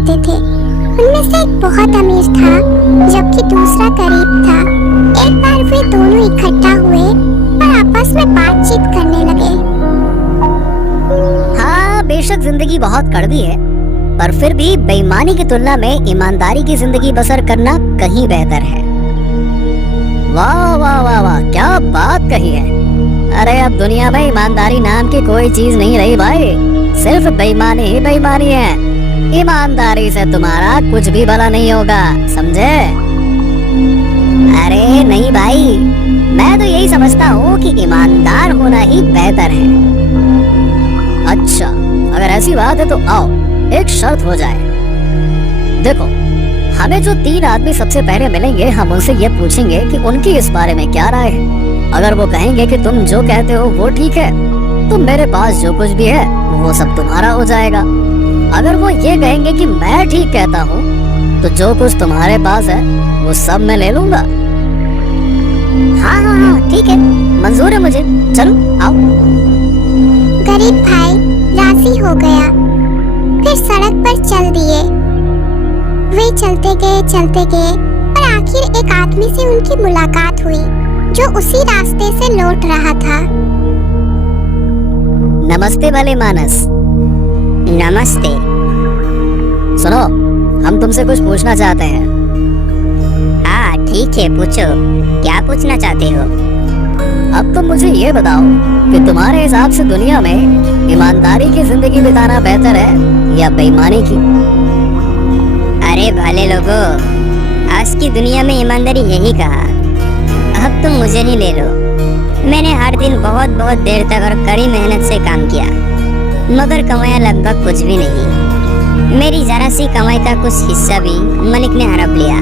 रहते थे। उनमें से एक बहुत अमीर था जबकि दूसरा गरीब था। एक बार वे दोनों इकट्ठा हुए और आपस में बातचीत करने लगे। हाँ, बेशक जिंदगी बहुत कड़वी है, पर फिर भी बेईमानी की तुलना में ईमानदारी की जिंदगी बसर करना कहीं बेहतर है। वाह वाह वाह वाह, क्या बात कही है। अरे अब दुनिया में ईमानदारी नाम की कोई चीज नहीं रही भाई, सिर्फ बेईमानी ही बेईमानी है। ईमानदारी से तुम्हारा कुछ भी भला नहीं होगा, समझे? अरे नहीं भाई, मैं तो यही समझता हूँ कि ईमानदार होना ही बेहतर है। अच्छा, अगर ऐसी बात है तो आओ एक शर्त हो जाए। देखो, हमें जो 3 आदमी सबसे पहले मिलेंगे, हम उनसे ये पूछेंगे कि उनकी इस बारे में क्या राय है। अगर वो कहेंगे कि तुम जो कहते हो वो ठीक है, तो मेरे पास जो कुछ भी है वो सब तुम्हारा हो जाएगा। अगर वो ये कहेंगे कि मैं ठीक कहता हूँ, तो जो कुछ तुम्हारे पास है वो सब मैं ले लूंगा। हाँ हाँ हाँ, ठीक है, मंजूर है मुझे, चलो आओ। गरीब भाई राजी हो गया। फिर सड़क पर चल दिए। वे चलते गए और आखिर एक आदमी से उनकी मुलाकात हुई जो उसी रास्ते से लौट रहा था। नमस्ते भले मानस। नमस्ते। सुनो, हम तुमसे कुछ पूछना चाहते हैं। हाँ ठीक है, पूछो, क्या पूछना चाहते हो? अब तुम मुझे ये बताओ कि तुम्हारे हिसाब से दुनिया में ईमानदारी की जिंदगी बिताना बेहतर है या बेईमानी की? अरे भले लोगों, आज की दुनिया में ईमानदारी यही कहा। अब तुम मुझे नहीं ले लो। मैंने हर दिन बहुत बहुत देर तक और कड़ी मेहनत से काम किया, मगर कमाया लगभग कुछ भी नहीं। मेरी जरा सी कमाई का कुछ हिस्सा भी मालिक ने हड़प लिया।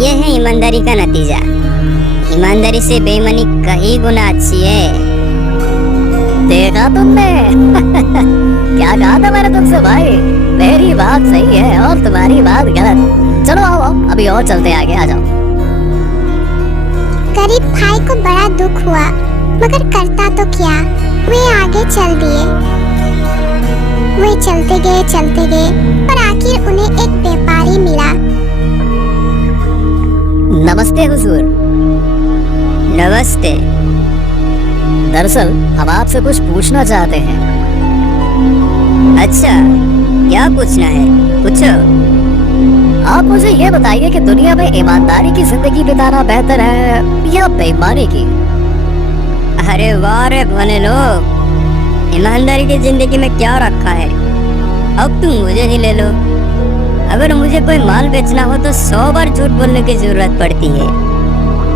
यह है ईमानदारी का नतीजा। ईमानदारी से बेईमानी कई गुना अच्छी है। देखा तुमने? क्या कहा था मैंने तुमसे भाई? मेरी बात सही है और तुम्हारी बात गलत। चलो आओ आओ, अभी और चलते आगे, आ जाओ। गरीब भाई को बड़ा दुख हुआ, मगर करता तो क्या, वे आगे चल दिए। वे चलते गए और आखिर उन्हें एक व्यापारी मिला। नमस्ते हुजूर। नमस्ते। दरअसल हम आपसे कुछ पूछना चाहते हैं। अच्छा, क्या पूछना है? पूछो। आप मुझे ये बताइए कि दुनिया में ईमानदारी की जिंदगी बिताना बेहतर है या बेईमानी की? अरे वाह रे भले लोग, ईमानदारी की जिंदगी में क्या रखा है? अब तुम मुझे ही ले लो। अगर मुझे कोई माल बेचना हो तो 100 बार झूठ बोलने की जरूरत पड़ती है,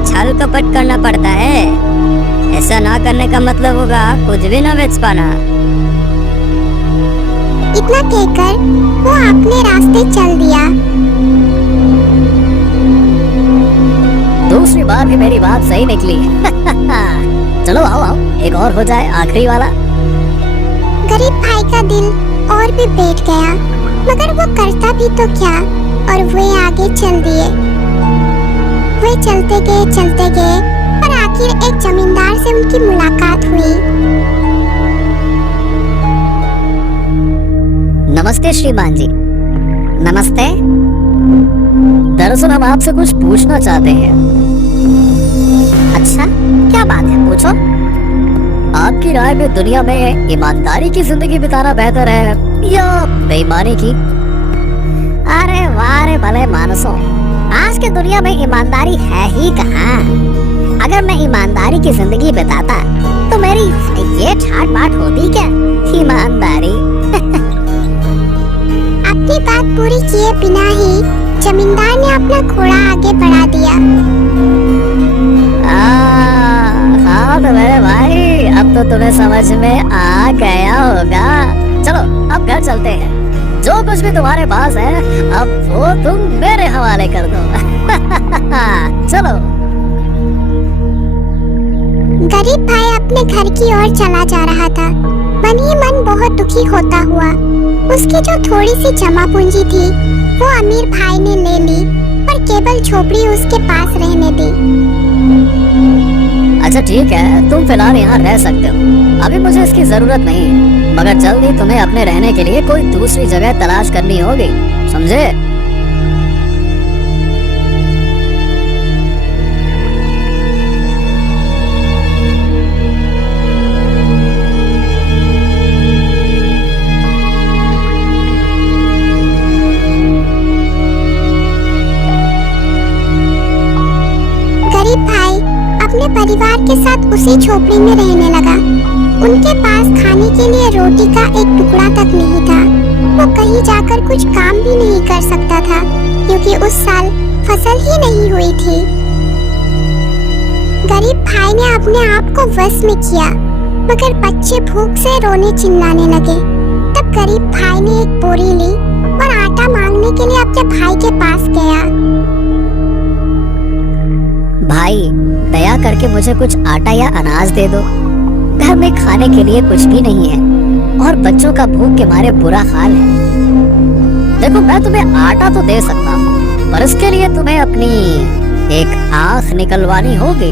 छल कपट करना पड़ता है। ऐसा ना करने का मतलब होगा कुछ भी ना बेच पाना। इतना कहकर वो अपने रास्ते चल दिया। दूसरी बार भी मेरी बात सही निकली। चलो आओ आओ, एक और हो जाए, आखिरी वाला। गरीब भाई का दिल और भी बैठ गया, मगर वो करता भी तो क्या, और वे आगे चल दिए। वे चलते गए और आखिर एक जमींदार से उनकी मुलाकात हुई। नमस्ते श्रीमान जी। नमस्ते। दरअसल हम आपसे कुछ पूछना चाहते हैं। अच्छा, क्या बात है, पूछो। आपकी राय में दुनिया में ईमानदारी की जिंदगी बिताना बेहतर है या बेईमानी की? अरे वाह रे भले मानसों, आज की दुनिया में ईमानदारी है ही कहाँ। अगर मैं ईमानदारी की जिंदगी बिताता तो मेरी ये ठाट बाट होती क्या? ईमानदारी। अपनी बात पूरी किए बिना ही जमींदार ने अपना घोड़ा आगे बढ़ा दिया। हाँ तो मेरे भाई, अब तो तुम्हें समझ में आ गया होगा। चलो अब घर चलते हैं। जो कुछ भी तुम्हारे पास है अब वो तुम मेरे हवाले कर दो। चलो। गरीब भाई अपने घर की ओर चला जा रहा था। मन ही मन बहुत दुखी होता हुआ। उसकी जो थोड़ी सी जमा पूंजी थी वो अमीर भाई ने ले ली और केवल झोपड़ी उसके पास रहने दी। अच्छा ठीक है, तुम फिलहाल यहाँ रह सकते हो, अभी मुझे इसकी जरूरत नहीं, मगर जल्द ही तुम्हें अपने रहने के लिए कोई दूसरी जगह तलाश करनी होगी, समझे? गरीब भाई अपने परिवार के साथ उसी झोपड़ी में रहने लगा। उनके पास खाने के लिए रोटी का एक टुकड़ा तक नहीं था। वो कहीं जाकर कुछ काम भी नहीं कर सकता था क्योंकि उस साल फसल ही नहीं हुई थी। गरीब भाई ने अपने आप को वश में किया, मगर बच्चे भूख से रोने चिल्लाने लगे। तब गरीब भाई ने एक बोरी ली और आटा मांगने के लिए अपने भाई के पास गया। भाई, दया करके मुझे कुछ आटा या अनाज दे दो। घर में खाने के लिए कुछ भी नहीं है और बच्चों का भूख के मारे बुरा हाल है। देखो, मैं तुम्हें आटा तो दे सकता हूँ, पर इसके लिए तुम्हें अपनी एक आंख निकलवानी होगी।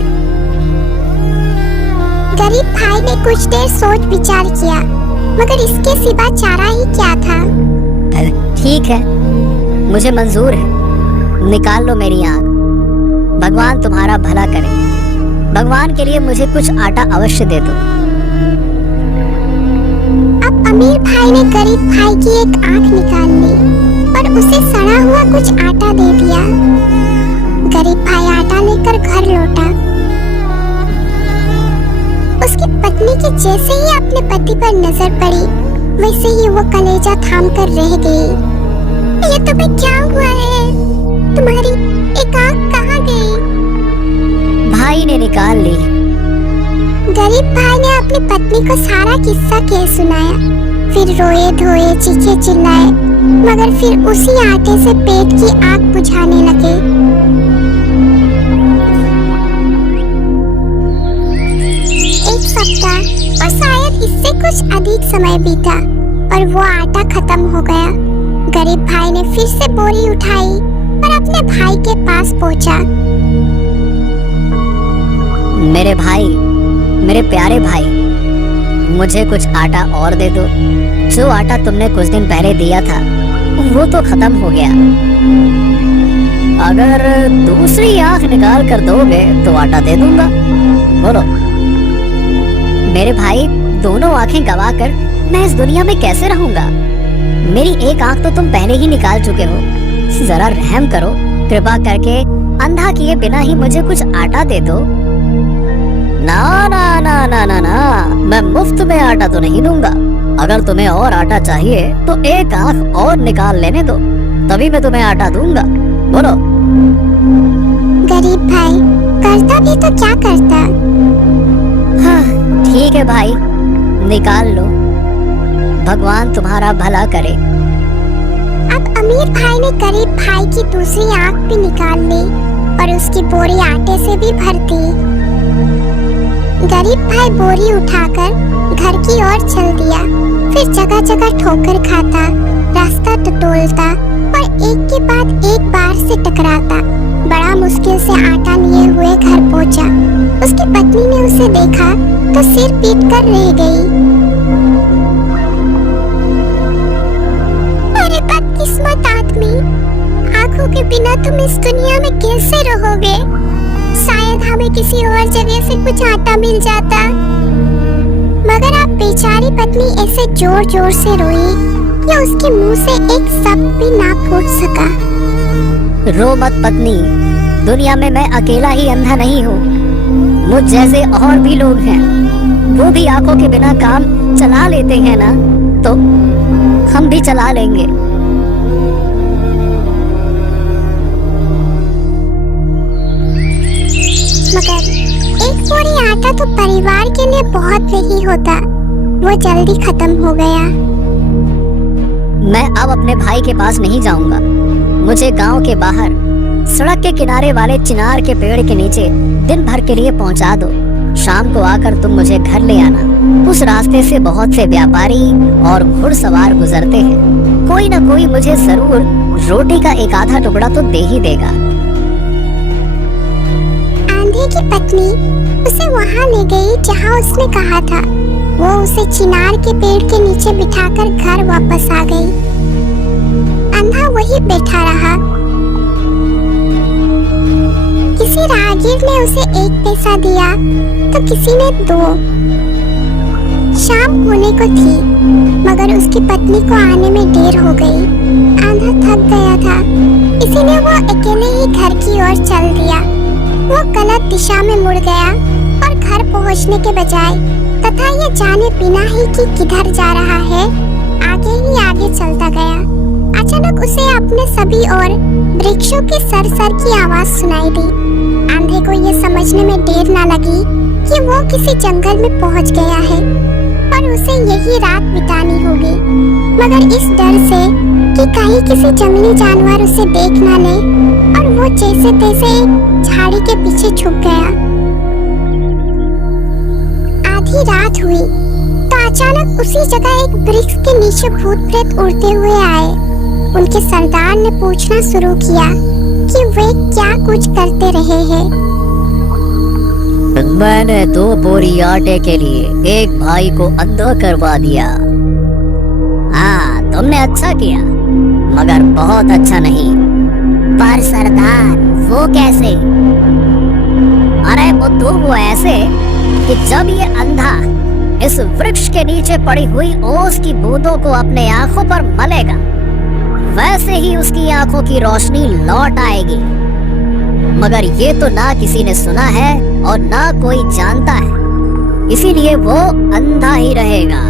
गरीब भाई ने कुछ देर सोच विचार किया, मगर इसके सिवा चारा ही क्या था। ठीक है, मुझे मंजूर है, निकाल लो मेरी आंख। भगवान तुम्हारा भला करे। भगवान के लिए मुझे कुछ आटा अवश्य दे दो। अब अमीर भाई ने गरीब भाई की एक आंख निकाल ली और उसे सड़ा हुआ कुछ आटा दे दिया। गरीब भाई आटा लेकर घर लौटा। उसकी पत्नी की जैसे ही अपने पति पर नजर पड़ी, वैसे ही वो कलेजा थाम कर रह गई। ये तुम्हें क्या हुआ है? तुम्हारी एक आंख कहाँ गई? भाई ने निकाल ली। गरीब भाई ने अपनी पत्नी को सारा किस्सा कह सुनाया। फिर रोए धोए चीखे चिल्लाए, मगर फिर उसी आटे से पेट की आग बुझाने लगे। एक सप्ताह और शायद इससे कुछ अधिक समय बीता और वो आटा खत्म हो गया। गरीब भाई ने फिर से बोरी उठाई और अपने भाई के पास पहुंचा। मेरे भाई, मेरे प्यारे भाई, मुझे कुछ आटा और दे दो। जो आटा तुमने कुछ दिन पहले दिया था वो तो खत्म हो गया। अगर दूसरी आंख निकाल कर दोगे तो आटा दे दूंगा। बोलो। मेरे भाई, दोनों आंखें गवाकर मैं इस दुनिया में कैसे रहूंगा? मेरी एक आंख तो तुम पहले ही निकाल चुके हो। जरा रहम करो, कृपा करके अंधा किए बिना ही मुझे कुछ आटा दे दो। ना ना ना ना ना ना, मैं मुफ्त में आटा तो नहीं दूंगा। अगर तुम्हें और आटा चाहिए तो एक आंख और निकाल लेने दो, तभी मैं तुम्हें आटा दूंगा। बोलो। गरीब भाई करता भी तो क्या करता। हाँ, ठीक है भाई, निकाल लो। भगवान तुम्हारा भला करे। अब अमीर भाई ने गरीब भाई की दूसरी आंख भी निकाल ली और उसकी बोरी आटे से भी भर दी। गरीब भाई बोरी उठाकर घर की ओर चल दिया। फिर जगह जगह ठोकर खाता, रास्ता टटोलता और एक के बाद एक बार से टकराता। बड़ा मुश्किल से आटा लिए हुए घर पहुंचा। उसकी पत्नी ने उसे देखा तो सिर पीट कर रह गई। अरे बदकिस्मत आदमी, आंखों के बिना तुम इस दुनिया में कैसे रहोगे? शायद हमें किसी और जगह से कुछ आटा मिल जाता। मगर आप बेचारी पत्नी ऐसे जोर जोर से रोई कि उसके मुंह से एक शब्द भी ना फूट सका। रो मत पत्नी, दुनिया में मैं अकेला ही अंधा नहीं हूँ। मुझ जैसे और भी लोग हैं, वो भी आंखों के बिना काम चला लेते हैं ना, तो हम भी चला लेंगे। मगर एक बोरी आटा तो परिवार के लिए बहुत नहीं होता। वो जल्दी खत्म हो गया। मैं अब अपने भाई के पास नहीं जाऊंगा। मुझे गांव के बाहर सड़क के किनारे वाले चिनार के पेड़ के नीचे दिन भर के लिए पहुंचा दो। शाम को आकर तुम मुझे घर ले आना। उस रास्ते से बहुत से व्यापारी और घुड़सवार गुजरते हैं। कोई ना कोई मुझे जरूर रोटी का एक आधा टुकड़ा तो दे ही देगा। आंधी की पत्नी उसे वहाँ ले गई जहाँ उसने कहा था। वो उसे चिनार के पेड़ के नीचे बिठाकर घर वापस आ गई। अंधा वही बैठा रहा। किसी राहगीर ने उसे 1 पैसा दिया तो किसी ने 2। शाम होने को थी, मगर उसकी पत्नी को आने में देर हो गई। आंधा थक गया था, इसीलिए वो अकेले ही घर की ओर चल दिया। वो गलत दिशा में मुड़ गया और घर पहुंचने के बजाय तथा ये जाने बिना ही कि किधर जा रहा है, आगे ही आगे चलता गया। अचानक उसे अपने सभी ओर वृक्षों की सरसर की आवाज सुनाई दी। आंधे को ये समझने में देर न लगी कि वो किसी जंगल में पहुंच गया है और उसे यही रात बितानी होगी, मगर इस डर से कि कहीं किसी जंगली जानवर उसे देख ना ले, और वो जैसे तैसे झाड़ी के पीछे छुप गया। आधी रात हुई तो अचानक उसी जगह एक वृक्ष के नीचे भूत प्रेत उड़ते हुए आए। उनके सरदार ने पूछना शुरू किया कि वे क्या कुछ करते रहे हैं। मैंने 2 बोरी आटे के लिए एक भाई को अंधा करवा दिया। हाँ, तुमने अच्छा किया, मगर बहुत अच्छा नहीं। पर सरदार, वो कैसे? अरे बुद्धू, वो ऐसे कि जब ये अंधा इस वृक्ष के नीचे पड़ी हुई ओस की बूंदों को अपने आंखों पर मलेगा, वैसे ही उसकी आंखों की रोशनी लौट आएगी। मगर ये तो ना किसी ने सुना है और ना कोई जानता है, इसीलिए वो अंधा ही रहेगा।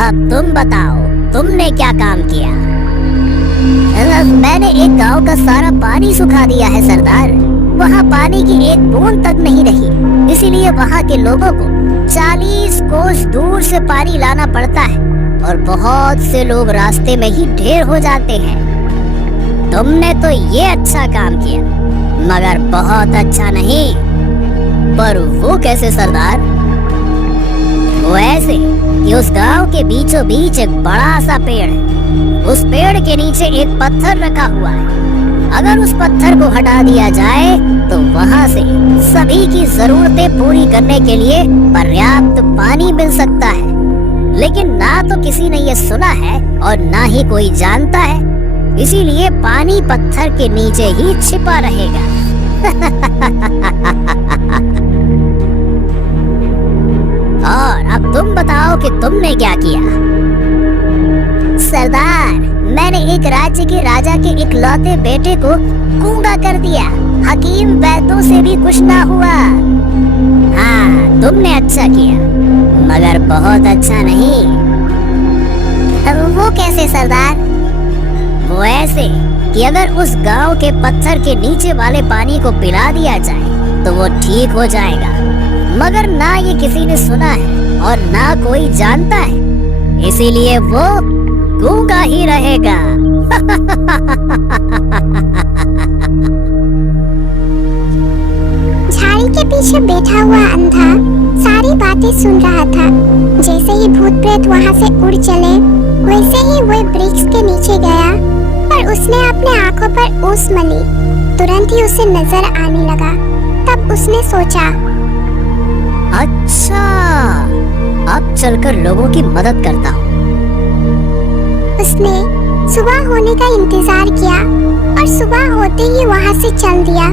अब तुम बताओ, तुमने क्या काम किया? मैंने एक गांव का सारा पानी सुखा दिया है सरदार। वहाँ पानी की एक बूंद तक नहीं रही, इसीलिए वहाँ के लोगों को 40 कोस दूर से पानी लाना पड़ता है और बहुत से लोग रास्ते में ही ढेर हो जाते हैं। तुमने तो ये अच्छा काम किया, मगर बहुत अच्छा नहीं। पर वो कैसे सरदार? वो ऐसे कि उस गांव के बीचों बीच एक बड़ा सा पेड़ है। उस पेड़ के नीचे एक पत्थर रखा हुआ है। अगर उस पत्थर को हटा दिया जाए तो वहाँ से सभी की जरूरतें पूरी करने के लिए पर्याप्त पानी मिल सकता है। लेकिन ना तो किसी ने ये सुना है और ना ही कोई जानता है, इसीलिए पानी पत्थर के नीचे ही छिपा रहेगा। और अब तुम बताओ कि तुमने क्या किया? सरदार, मैंने एक राज्य के राजा के इकलौते बेटे को गूंगा कर दिया। हकीम वैद्यों से भी कुछ ना हुआ। हाँ, तुमने अच्छा किया, मगर बहुत अच्छा नहीं। वो कैसे सरदार? वो ऐसे कि अगर उस गांव के पत्थर के नीचे वाले पानी को पिला दिया जाए तो वो ठीक हो जाएगा, मगर ना ये किसी ने सुना है और ना कोई जानता है, इसीलिए वो गूंगा ही रहेगा। झाड़ी के पीछे बैठा हुआ अंधा सारी बातें सुन रहा था। जैसे ही भूत प्रेत वहाँ से उड़ चले, वैसे ही वो वृक्ष के नीचे गया और उसने अपने आंखों पर ओस मली। तुरंत ही उसे नजर आने लगा। तब उसने सोचा, अच्छा, अब चलकर लोगों की मदद करता हूँ। उसने सुबह होने का इंतजार किया और सुबह होते ही वहाँ से चल दिया।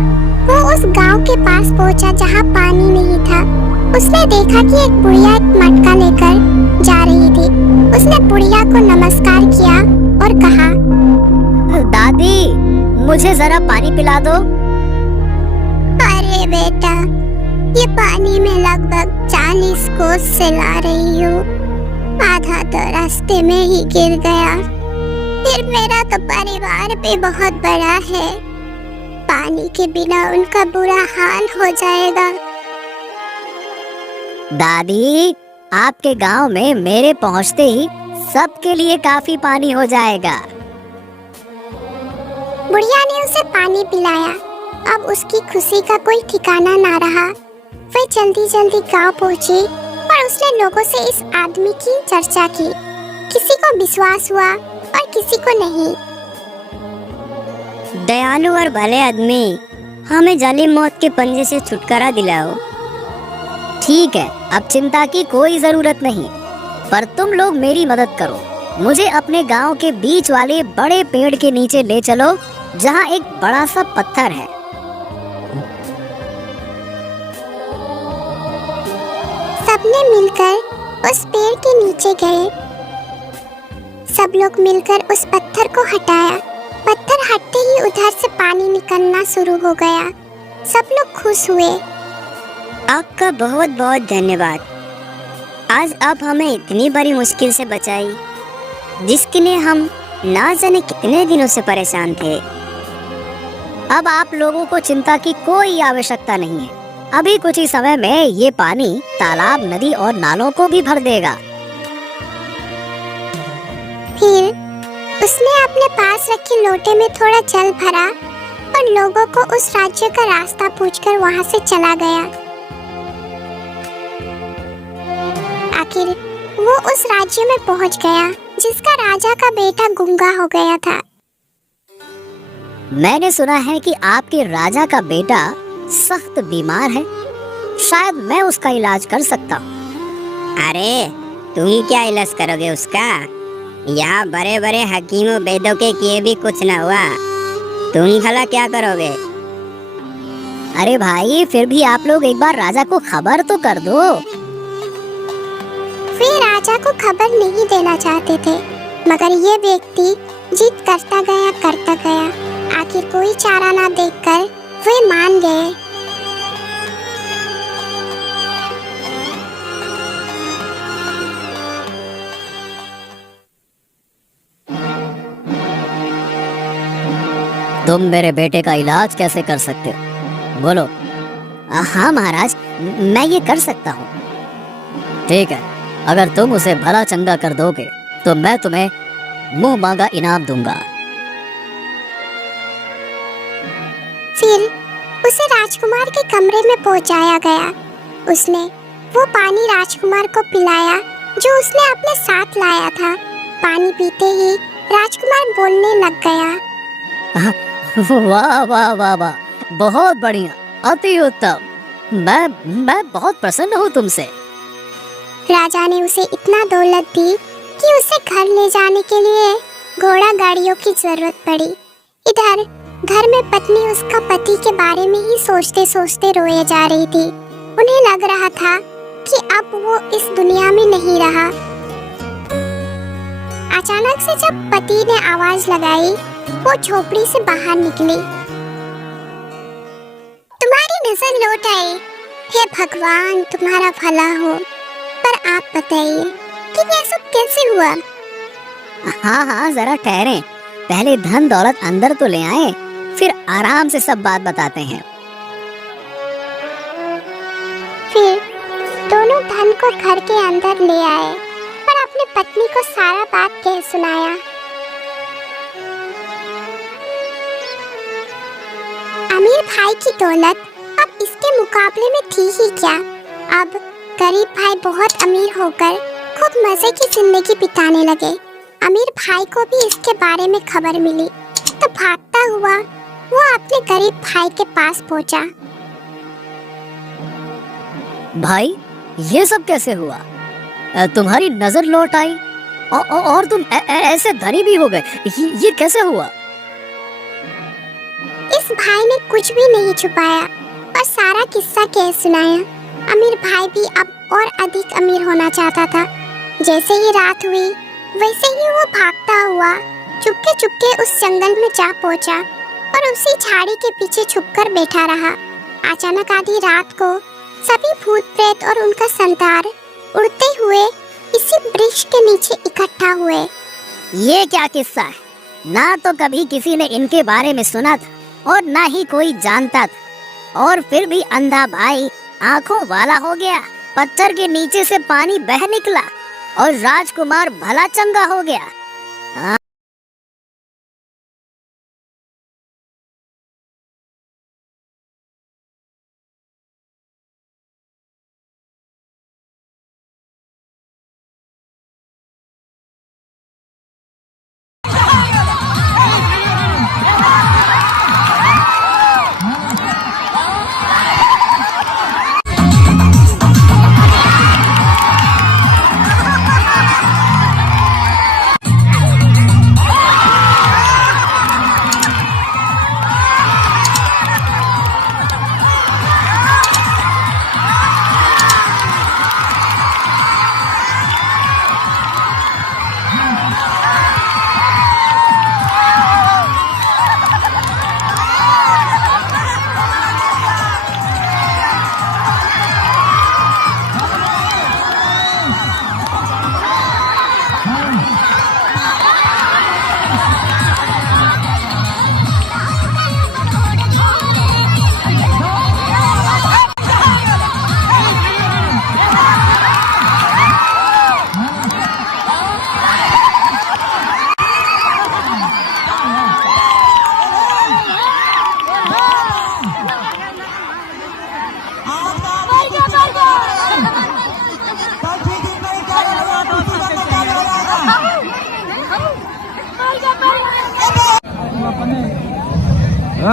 वो उस गांव के पास पहुँचा जहाँ पानी नहीं था। उसने देखा कि एक बुढ़िया एक मटका लेकर जा रही थी। उसने बुढ़िया को नमस्कार किया और कहा, दादी, मुझे जरा पानी पिला दो। अरे बेटा, ये पानी में लगभग 40 कोस से ला रही हूँ। आधा तो रास्ते में ही गिर गया। फिर मेरा तो परिवार भी बहुत बड़ा है। पानी के बिना उनका बुरा हाल हो जाएगा। दादी, आपके गांव में मेरे पहुंचते ही सबके लिए काफी पानी हो जाएगा। बुढ़िया ने उसे पानी पिलाया। अब उसकी खुशी का कोई ठिकाना ना रहा। वह जल्दी जल्दी गांव पहुंची और उसने लोगों से इस आदमी की चर्चा की। किसी को विश्वास हुआ और किसी को नहीं। दयालु और भले आदमी, हमें जालिम मौत के पंजे से छुटकारा दिलाओ। ठीक है, अब चिंता की कोई जरूरत नहीं, पर तुम लोग मेरी मदद करो। मुझे अपने गांव के बीच वाले बड़े पेड़ के नीचे ले चलो, जहां एक बड़ा सा पत्थर है। सबने मिलकर उस पेड़ के नीचे गए। सब लोग मिलकर उस पत्थर को हटाया। पत्थर हटते ही उधर से पानी निकलना शुरू हो गया। सब लोग खुश हुए। आपका बहुत बहुत धन्यवाद। आज आप हमें इतनी बड़ी मुश्किल से बचाई, जिसके लिए हम ना जाने कितने दिनों से परेशान थे। अब आप लोगों को चिंता की कोई आवश्यकता नहीं है। अभी कुछ ही समय में ये पानी तालाब, नदी और नालों को भी भर देगा। फिर उसने अपने पास रखे लोटे में थोड़ा जल भरा और लोगों को उस राज्य का रास्ता पूछकर वहां से चला गया। आखिर वो उस राज्य में पहुंच गया, जिसका राजा का बेटा गूंगा हो गया था। मैंने सुना है कि आपके राजा का बेटा सख्त बीमार है। शायद मैं उसका इलाज कर सकता हूँ। अरे तुम ही क्या इलाज करोगे उसका? यहाँ बड़े बड़े हकीमों वैद्यों के किए भी कुछ न हुआ, तुम भला क्या करोगे? अरे भाई, फिर भी आप लोग एक बार राजा को खबर तो कर दो। वे राजा को खबर नहीं देना चाहते थे, मगर ये व्यक्ति जिद करता गया। आखिर कोई चारा ना देखकर वे मान गए। तुम मेरे बेटे का इलाज कैसे कर सकते हो? बोलो। हाँ महाराज, मैं ये कर सकता हूँ। ठीक है, अगर तुम उसे भला चंगा कर दोगे तो मैं तुम्हें मुंह मांगा इनाम दूंगा। फिर उसे राजकुमार के कमरे में पहुंचाया गया। उसने वो पानी राजकुमार को पिलाया जो उसने अपने साथ लाया था। पानी पीते ही राजकुमार बोलने लग गया। वाह वाह वाह वाह, बहुत बढ़िया, अति उत्तम। मैं बहुत प्रसन्न हूँ तुमसे। राजा ने उसे इतना दौलत दी कि उसे घर ले जाने के लिए घोड़ा गाड़ियों की जरूरत पड़ी। इधर घर में पत्नी उसका पति के बारे में ही सोचते सोचते रोए जा रही थी। उन्हें लग रहा था कि अब वो इस दुनिया में नहीं रहा। अचानक से जब पति ने आवाज लगाई, वो झोपड़ी से बाहर निकली। तुम्हारी नजर लौट आई। हे भगवान, तुम्हारा भला हो। पर आप बताइए कि ये सब कैसे हुआ? हाँ, जरा ठहरें। पहले धन दौलत अंदर तो ले आए, फिर आराम से सब बात बताते हैं। फिर दोनों धन को घर के अंदर ले आए और अपनी पत्नी को सारा बात कह सुनाया। अमीर भाई की दौलत अब इसके मुकाबले में थी ही क्या। अब गरीब भाई बहुत अमीर होकर खूब मजे की जिंदगी बिताने लगे। अमीर भाई को भी इसके बारे में खबर मिली तो भागता हुआ वो अपने गरीब भाई के पास पहुंचा। भाई, ये सब कैसे हुआ? तुम्हारी नजर लौट आई और तुम ऐसे धनी भी हो गए। ये कैसे हुआ? इस भाई ने कुछ भी नहीं छुपाया और सारा किस्सा कह सुनाया। अमीर भाई भी अब और अधिक अमीर होना चाहता था। जैसे ही रात हुई, वैसे ही वो भागता हुआ चुपके चुपके उस जंगल में जा पहुंचा और उसी झाड़ी के पीछे छुपकर बैठा रहा। अचानक आधी रात को सभी भूत प्रेत और उनका संतार उड़ते हुए इसी वृक्ष के नीचे इकट्ठा हुए। ये क्या किस्सा है? ना तो कभी किसी ने इनके बारे में सुना था और ना ही कोई जानता था, और फिर भी अंधा भाई आंखों वाला हो गया। पत्थर के नीचे से पानी बह निकला और राजकुमार भला चंगा हो गया। हो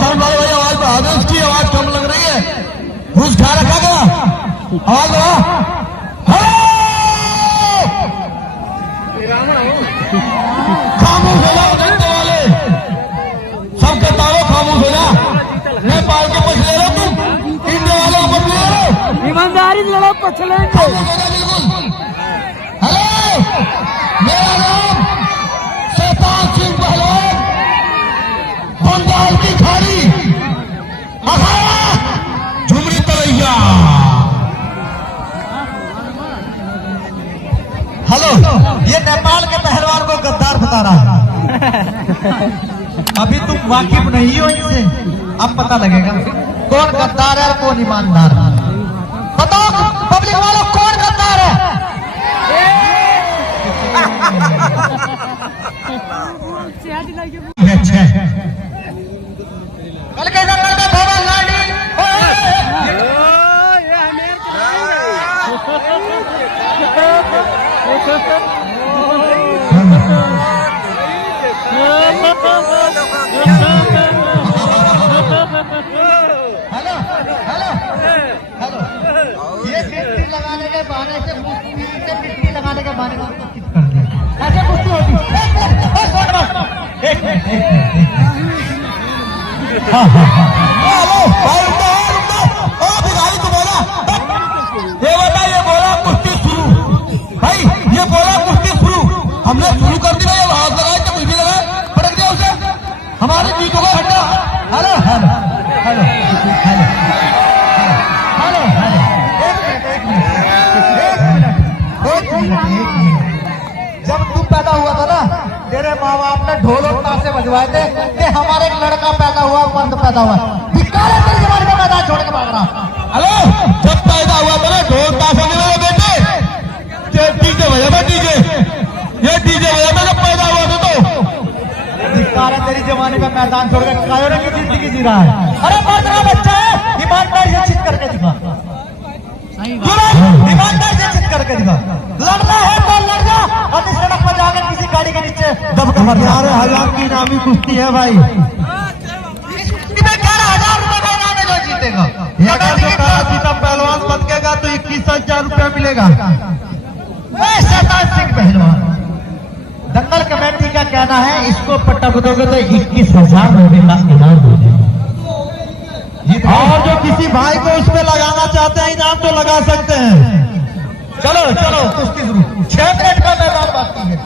साउंड वाले भाई, आवाज बढ़ा दो, उसकी आवाज कम लग रही है। घूस खा रखा गया, आवाज बढ़ा। खामोश हो जाओ जनता वाले, सबके तारों खामोश हो जा। नेपाल के पछले रहो तुम, इंडिया वालों को ले लो, ईमानदारी से लड़ो, पछलेंगे। खामोश हो जा बिल्कुल। हेलो, मेरा नाम शैतान सिंह पहलवान, बंगाल की खाड़ी, अखाड़ा झुमरी तरैया। हेलो, ये नेपाल के पहलवान को गद्दार बता रहा है। अभी तुम वाकिफ नहीं हो इनसे, अब पता लगेगा कौन गद्दार है और कौन ईमानदार है। बताओ पब्लिक वालों, कौन गद्दार है? कल के जंगल में भवन लाडी, हेलो हेलो हेलो, ये मिट्टी लगाने के बहाने से मिट्टी लगाने के बहाने कर दिया, ऐसे कुश्ती होती है। एक मिनट, हाँ हाँ हाँ, हेलो भाई, भिखारी तो बोला, ये बता, ये बोला कुश्ती शुरू, भाई ये बोला कुश्ती शुरू, हमने शुरू कर दी भाई, हाथ लगाए तो कुछ भी लगाए, पटक दिया उसे, हमारे बीटों का हटा। Hello hello hello hello hello hello, एक मिनट, जब तुम पैदा हुआ था ना, तेरे माँ बाप ने ढोल और ताशे बजवाए थे कि हमारे एक लड़का पैदा हुआ, मर्द पैदा हुआ। धिक्कार है तेरे जमाने में मैदान छोड़ के भाग रहा। हेलो, जब पैदा हुआ था ना, ढोल ताशे नहीं बजे बेटे, डीजे बजा था, डीजे, ये डीजे बजा था जब पैदा हुआ था। तो धिक्कार है तेरी जमाने में मैदान छोड़ के कायोरे की जिंदगी जी रहा है। अरे मर्द का बच्चा है, ईमानदारी से चित करके दिखा, ईमानदारी से चित करके दिखा। लड़ना है तो लड़ जा, और इस सड़क पर जाकर किसी गाड़ी के नीचे दब कर मर जा। 11,000 की इनामी कुश्ती है भाई, इस कुश्ती में 11,000 रुपए का इनाम है जो जीतेगा। अगर जो जीता पहलवान बचेगा तो 21,000 रुपया मिलेगा। शैतान सिंह पहलवान, दंगल कमेटी का कहना है, इसको पटक दोगे तो 21,000 रुपए का इनाम होगा। और जो किसी भाई को उसमें लगाना चाहते हैं इनाम, तो लगा सकते हैं। चलो चलो, कुश्ती शुरू, 6 मिनट का मैदान बाकी है।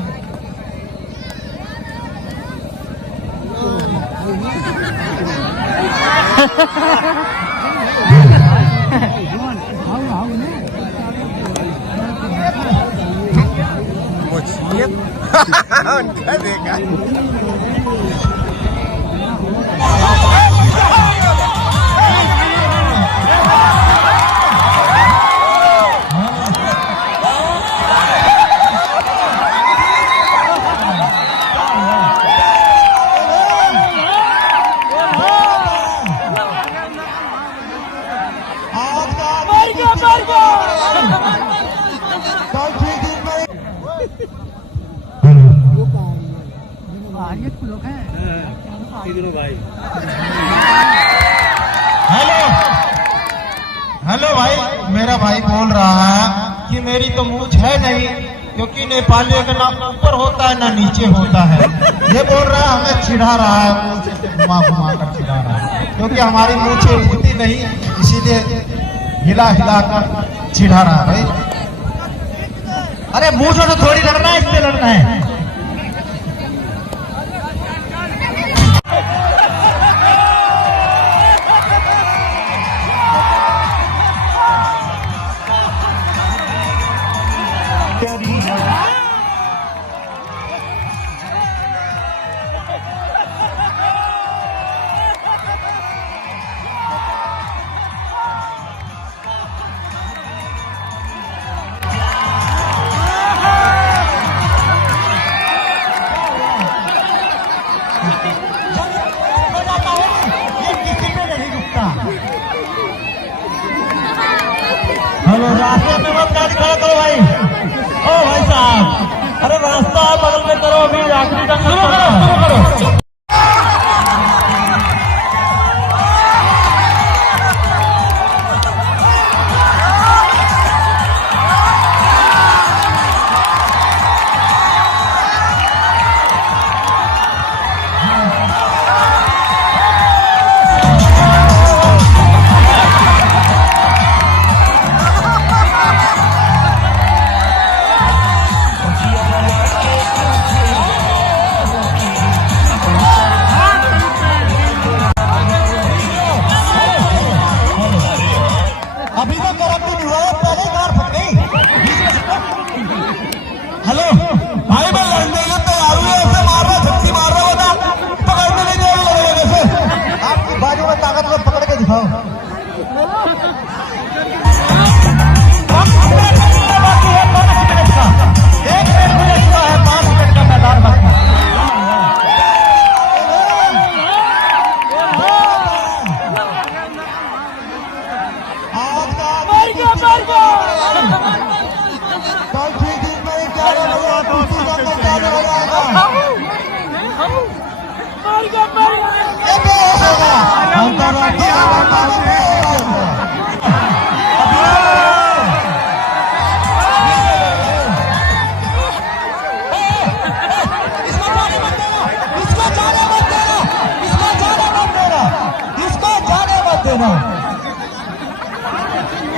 उनका देखा हेलो हेलो भाई, मेरा भाई बोल रहा है कि मेरी तो मूंछ है नहीं, क्योंकि नेपाली का ना ऊपर होता है ना नीचे होता है। ये बोल रहा है, हमें चिढ़ा रहा है, मूंछ से घुमा घुमा कर चिढ़ा रहा है, क्योंकि हमारी मूंछें उगती नहीं, इसीलिए हिला हिला कर चिढ़ा रहा है भाई। अरे मूंछों से थोड़ी लड़ना है, इससे लड़ना है। हेलो, रास्ते में मत गाड़ी खड़ा करो भाई। ओ भाई साहब, अरे रास्ता बदल में करो, अभी आखिरी तक शुरू करो। अभी तो करम भी नहीं हुआ, पहले कार फट गई। हेलो भाई, मैं लड़ने के लिए तैयार हूँ, ऐसे मार रहा, झपकी मार रहा होता, पकड़ने नहीं जाएगा, लड़ेगा कैसे? आपकी बाजू में ताकत को पकड़ के दिखाओ। बाकी है 5 मिनट का, 1 मिनट मुझे चुका है, 5 मिनट का मैदान बाकी है।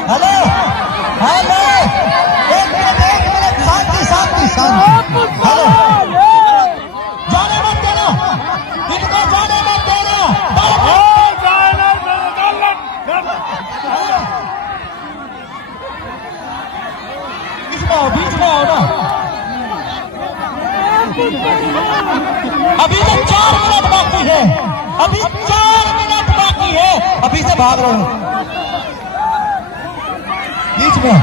हेलो हेलो, 1 मिनट, शांति शांति शांति। हेलो, जाने मत देना, इनको जाने मत देना। इसमें आओ, बीच में आओ ना। अभी तो 4 मिनट बाकी है, अभी 4 मिनट बाकी है, अभी से भाग रहे हो बीच में।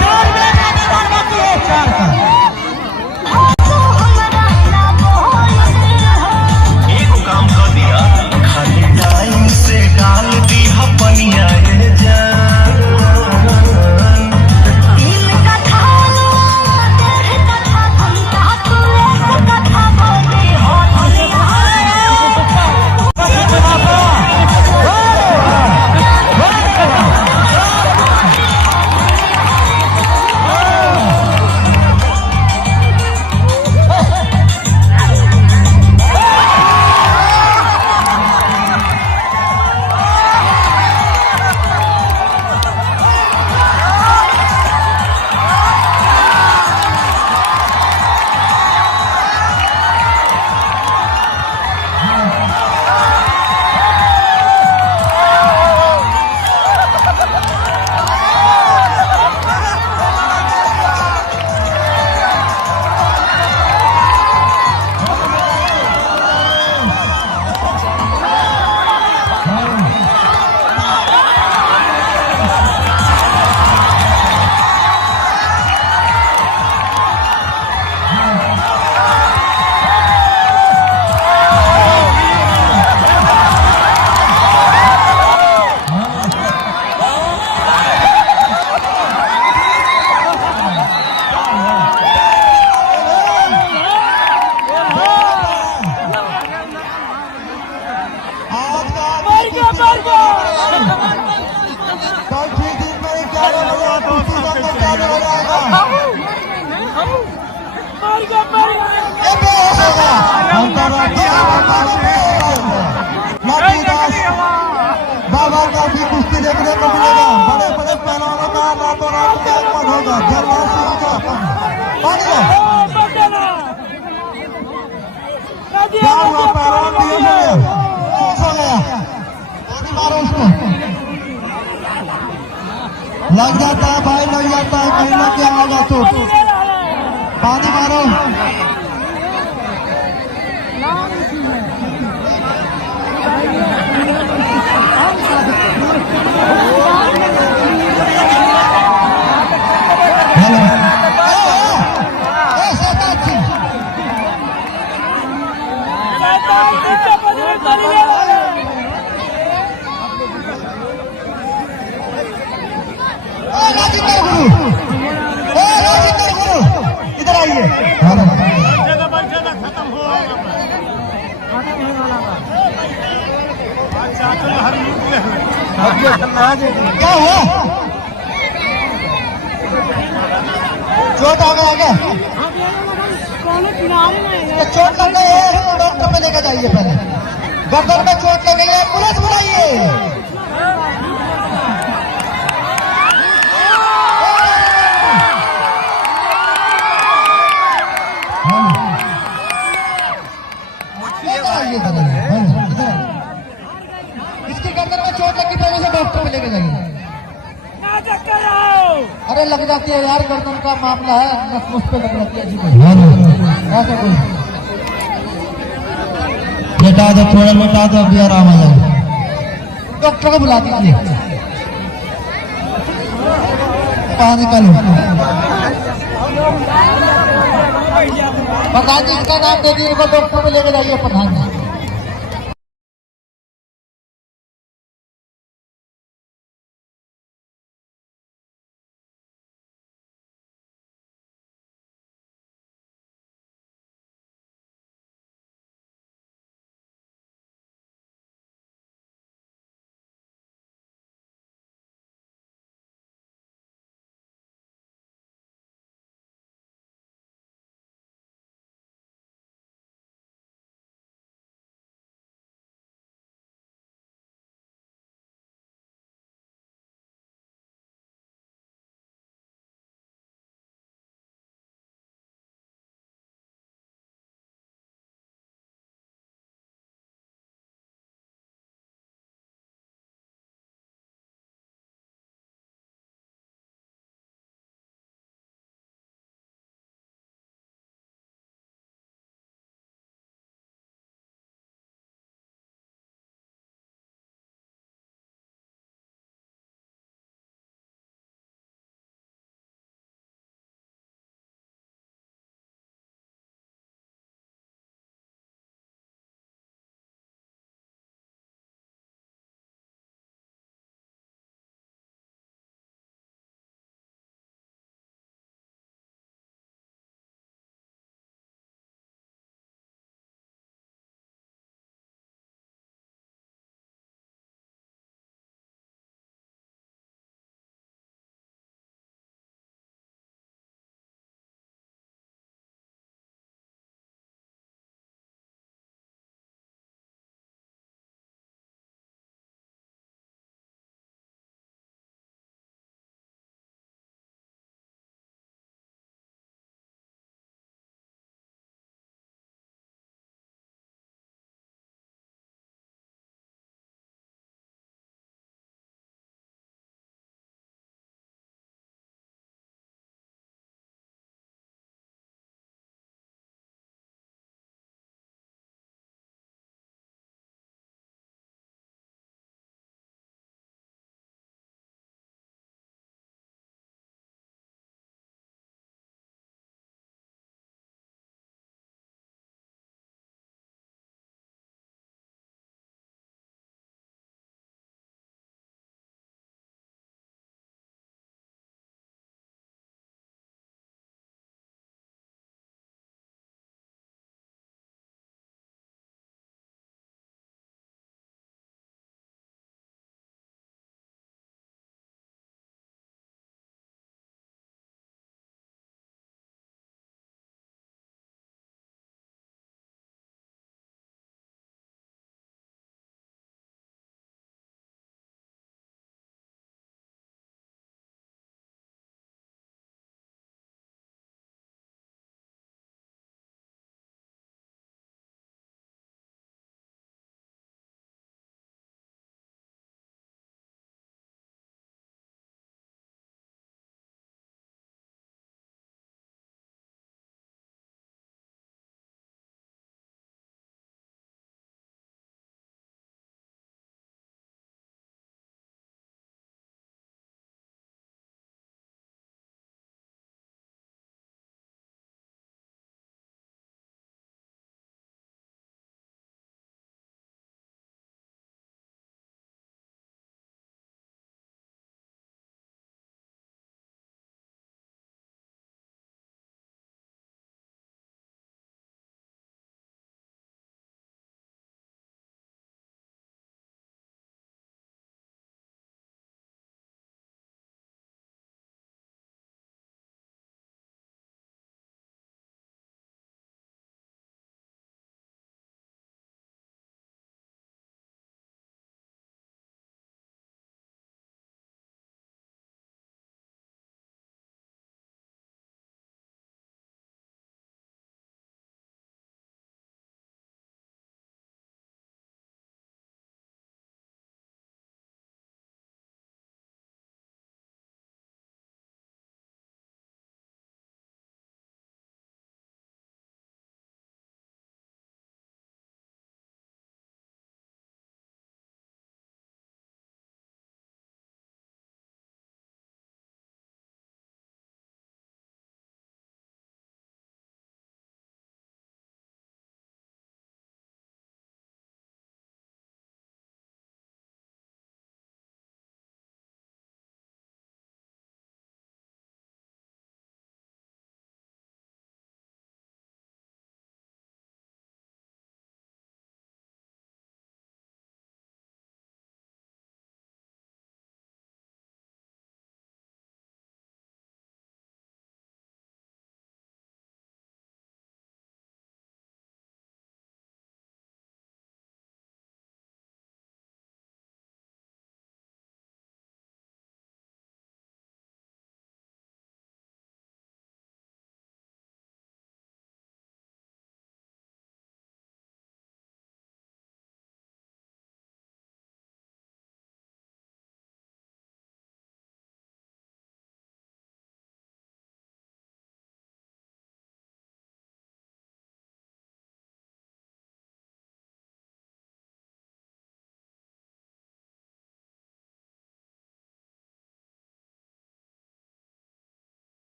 4 मिनट का मैदान बाकी है, 4 का। एक काम कर दिया, खाली टाइम से डाल दी पनिया ये जान। बाबा का भी कुश्ती देखने को मिलेगा, बड़े बड़े पहलवानों का रातों रात आगमन होगा। जल्लाद सिंह का पानी लो, क्या हुआ? पहलवान बेहोश हो गया, पानी मारो उसको। लग जाता है भाई, लग जाता है, कहीं ना क्या होगा तो पानी मारो। गुरु क्या हुआ? चोट आ गया? ये चोट लग गई है तो डॉक्टर में लेकर जाइए पहले। गर्दन में चोट लग गई है, पुलिस बुलाइए। इसकी गर्दन में चोट लगी, पहले से डॉक्टर में लेके जाइए। अरे लग जाती है यार, गर्दन का मामला है, नस नुस पे लग जाती है जी। ऐसा कोई लेटा दो, थोड़ा लेटा दो, अभी आराम आ जाएगा। डॉक्टर को बुला दीजिए। बाहर निकालो। प्रधान जी इसका नाम दे दीजिए, डॉक्टर में लेके जाइए प्रधान जी।